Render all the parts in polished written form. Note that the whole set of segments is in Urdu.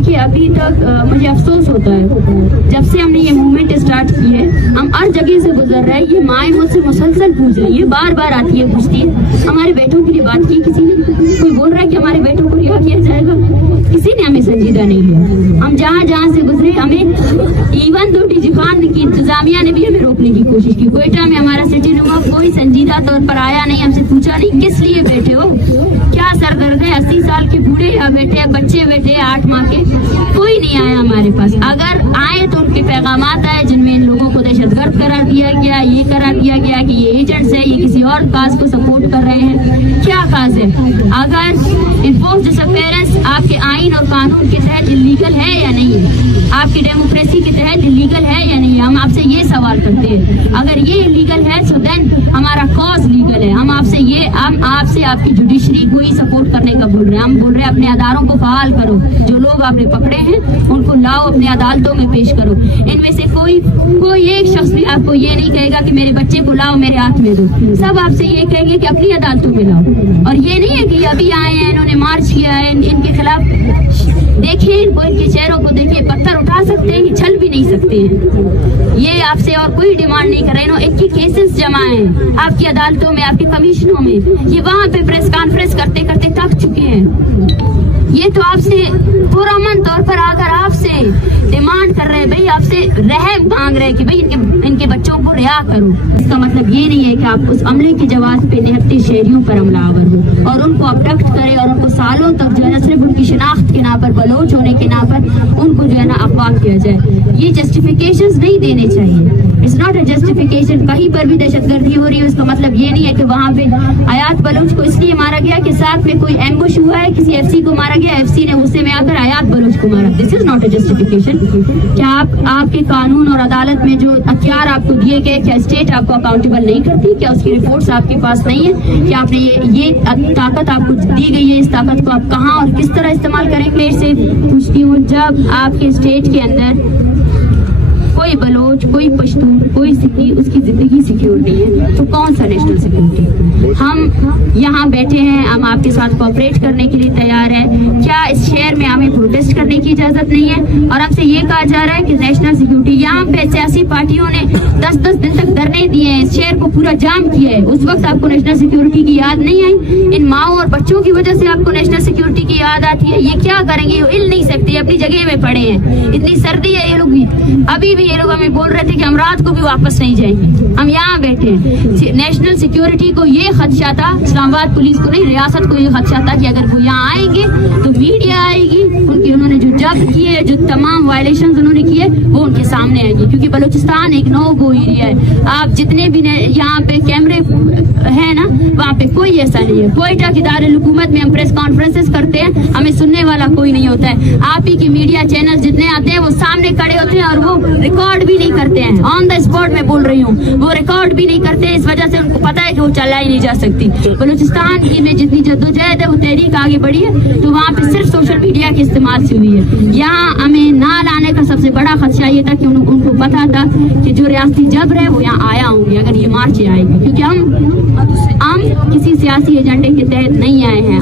دیکھیے ابھی تک مجھے افسوس ہوتا ہے، جب سے ہم نے یہ موومنٹ اسٹارٹ کی ہے ہم ہر جگہ سے گزر رہے ہیں، یہ مائیں مجھ سے مسلسل پوچھ رہی ہے، یہ بار بار آتی ہے پوچھتی ہے ہمارے بیٹوں کے لیے بات کی کسی نے؟ کوئی بول رہا ہے کہ ہمارے بیٹوں کو رہا کیا جائے گا؟ کسی نے ہمیں سنجیدہ نہیں لیا۔ ہم جہاں جہاں سے گزرے ہمیں ایون دو ڈی جی خان کی انتظامیہ نے بھی ہمیں روکنے کی کوشش کی، کوئٹہ میں ہمارا سٹی نما کوئی سنجیدہ طور پر آیا نہیں، ہم سے پوچھا نہیں کس لیے بیٹھے ہو، کیا سر درد ہے، 80 سال کے بوڑھے یہاں بیٹھے، بچے بیٹھے 8 ماہ کے، کوئی نہیں آیا ہمارے پاس۔ اگر آئے تو ان کے پیغامات آئے جن میں ان لوگوں کو دہشت گرد قرار دیا گیا، یہ قرار دیا گیا کہ یہ ایجنٹس ہیں، یہ کسی اور کاز کو سپورٹ کر رہے ہیں۔ کیا کاز ہے؟ اگر انفورس ڈس اپیرنس آپ کے آئین اور قانون کے تحت انلیگل ہے یا نہیں ہے، آپ کی ڈیموکریسی کے تحت انلیگل ہے یا نہیں، ہم آپ سے یہ سوال کرتے ہیں۔ اگر یہ انلیگل ہے تو دین ہمارا کاز لیگل ہے، ہم آپ سے آپ کی جوڈیشری کو ہی سپورٹ کرنے کا بول رہے ہیں، ہم بول رہے ہیں اپنے اداروں کو فعال کرو، جو لوگ آپ نے پکڑے ہیں ان کو لاؤ اپنے عدالتوں میں پیش کرو۔ ان میں سے کوئی ایک شخص بھی آپ کو یہ نہیں کہے گا کہ میرے بچے کو لاؤ میرے ہاتھ میں دو، سب آپ سے یہ کہیں گے کہ اپنی عدالتوں میں لاؤ۔ اور یہ نہیں ہے کہ ابھی آئے ہیں انہوں نے مارچ کیا ہے ان کے خلاف، دیکھیں ان کو، ان کے چہروں کو دیکھیں، پتھر اٹھا سکتے ہیں، چھل بھی نہیں سکتے ہیں۔ یہ آپ سے اور کوئی ڈیمانڈ نہیں کر رہے، انہوں 21 کیسز جمع ہیں آپ کی عدالتوں میں، آپ کے کمیشنوں میں، یہ وہاں پہ پریس کانفرنس کرتے کرتے تھک چکے ہیں۔ یہ تو آپ سے پرامن طور پر آ کر آپ سے ڈیمانڈ کر رہے ہیں، بھائی آپ سے رحم مانگ رہے ہیں کہ بھئی ان کے بچوں کو رہا کرو۔ اس کا مطلب یہ نہیں ہے کہ آپ اس عملے کی جواز پہ نہتے شہریوں پر حملہ آور ہو اور ان کو ابڈکٹ کرے اور ان کو سالوں تک جو ہے نا صرف ان کی شناخت کے نام پر، بلوچ ہونے کے نام پر ان کو جو ہے نا اغوا کیا جائے۔ یہ جسٹیفیکیشنز نہیں دینے چاہیے، اٹس ناٹ اے جسٹیفیکیشن۔ کہیں پر بھی دہشت گردی ہو رہی ہے اس کا مطلب یہ نہیں ہے کہ وہاں پہ حیات بلوچ کو اس لیے مارا گیا کہ ساتھ میں کوئی ایمبوش ہوا ہے، کسی ایف سی کو مارا گیا، ایف سی نے غصے میں آ کر حیات بلوچ کو مارا۔ دس از ناٹ اے جسٹیفیکیشن۔ کیا آپ کے قانون اور عدالت میں جو اختیار آپ کو دیے گئے، کیا اسٹیٹ آپ کو اکاؤنٹیبل نہیں کرتی؟ کیا اس کی رپورٹس آپ کے پاس نہیں ہے؟ کیا آپ نے یہ طاقت آپ کو دی گئی ہے، اس طاقت کو آپ کہاں اور کس طرح استعمال کریں گے؟ سے پوچھتی ہوں، جب آپ کے اسٹیٹ کے اندر کوئی بلوچ، کوئی پشتون، کوئی سکھی، اس کی زندگی سیکیور نہیں ہے تو کون سا نیشنل سیکورٹی؟ ہم یہاں بیٹھے ہیں، ہم آپ کے ساتھ کوآپریٹ کرنے کے لیے تیار ہیں۔ کیا اس شہر میں ہمیں پروٹیسٹ کرنے کی اجازت نہیں ہے؟ اور ہم سے یہ کہا جا رہا ہے کہ نیشنل سیکورٹی، یہاں پہ سیاسی پارٹیوں نے 10 دن تک دھرنے دیے ہیں، اس شہر کو پورا جام کیا ہے، اس وقت آپ کو نیشنل سیکورٹی کی یاد نہیں آئی؟ ان ماؤں اور بچوں کی وجہ سے آپ کو نیشنل سیکورٹی کی یاد آتی ہے؟ یہ کیا کریں گے؟ یہ ہل نہیں سکتے، اپنی جگہ میں پڑے ہیں، اتنی سردی ہے، یہ لوگ بھی ابھی بھی یہ لوگ ہمیں بول رہے تھے کہ ہم رات کو بھی واپس نہیں جائیں گے، ہم یہاں بیٹھے ہیں۔ نیشنل سیکیورٹی کو یہ خدشہ تھا، اسلام آباد پولیس کو نہیں، ریاست کو یہ خدشہ تھا کہ اگر وہ یہاں آئیں گے تو میڈیا آئے گی، انہوں نے جو جبت کیے، جو تمام وائلیشنز انہوں نے کیے وہ ان کے سامنے آئے گی، کیونکہ بلوچستان ایک نو گو ایریا ہے۔ آپ جتنے بھی یہاں پہ کیمرے ہیں نا، وہاں پہ کوئی ایسا نہیں ہے۔ کوئٹہ کی دارالحکومت میں ہم پریس کانفرنسز کرتے ہیں، ہمیں سننے والا کوئی نہیں ہوتا ہے۔ آپ ہی کی میڈیا چینل جتنے آتے ہیں وہ سامنے کھڑے ہوتے ہیں اور وہ ریکارڈ بھی نہیں کرتے ہیں، آن دا اسپاٹ میں بول رہی ہوں، وہ ریکارڈ بھی نہیں کرتے، اس وجہ سے ان کو پتا ہے کہ وہ چلائی نہیں جا سکتی۔ بلوچستان کی میں جتنی جدوجہد ہے وہ تحریک آگے بڑھی ہے تو وہاں پہ صرف سوشل میڈیا کے استعمال سے ہوئی ہے۔ یہاں ہمیں نہ لانے کا سب سے بڑا خدشہ یہ تھا کہ ان کو پتا تھا کہ جو ریاستی جبر ہے وہ یہاں آیا ہوں گے اگر یہ مارچ آئے گی، کیونکہ ہم کسی سیاسی ایجنڈے کے تحت نہیں آئے ہیں۔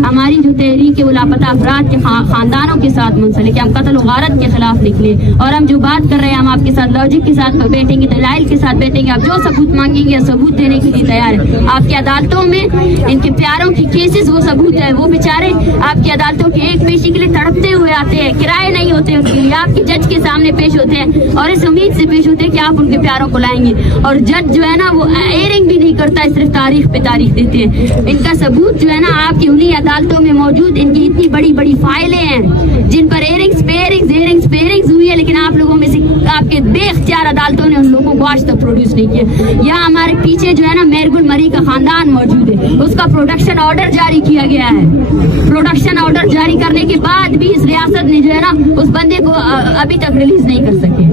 ہماری جو تحریک ہے وہ لاپتہ افراد کے خاندانوں کے ساتھ منسلک ہے، ہم قتل و غارت کے خلاف نکلے اور ہم جو بات کر رہے ہیں ہم آپ کے ساتھ لاجک کے ساتھ بیٹھیں گے، دلائل کے ساتھ بیٹھیں گے، آپ جو ثبوت مانگیں گے ثبوت دینے کے لیے تیار ہے۔ آپ کی عدالتوں میں ان کے پیاروں کی کیسز وہ ثبوت ہے، وہ بیچارے آپ کی عدالتوں کی ایک پیشی کے لیے تڑپتے ہوئے آتے ہیں، کرائے نہیں ہوتے ان کے لیے، آپ کے جج کے سامنے پیش ہوتے ہیں اور اس امید سے پیش ہوتے ہیں کہ آپ ان کے پیاروں کو لائیں گے، اور جج جو ہے نا وہ ایئرنگ بھی نہیں کرتا ہے، صرف تاریخ پہ تاریخ دیتے ہیں۔ ان کا ثبوت جو ہے نا آپ کی انہی عدالتوں میں موجود، ان کی اتنی بڑی بڑی فائلیں ہیں جن پر ایئرنگز ہوئی ہے، لیکن آپ لوگوں میں سے آپ کے بے اختیار عدالتوں نے ان لوگوں کو آج تک پروڈیوس نہیں کیا۔ یہاں ہمارے پیچھے جو ہے نا مہرگل مری کا خاندان موجود ہے، اس کا پروڈکشن آرڈر جاری کیا گیا ہے۔ پروڈکشن آرڈر جاری کرنے کے بعد بھی اس ریاست نے جو ہے نا اس بندے کو ابھی تک ریلیز نہیں کر سکے۔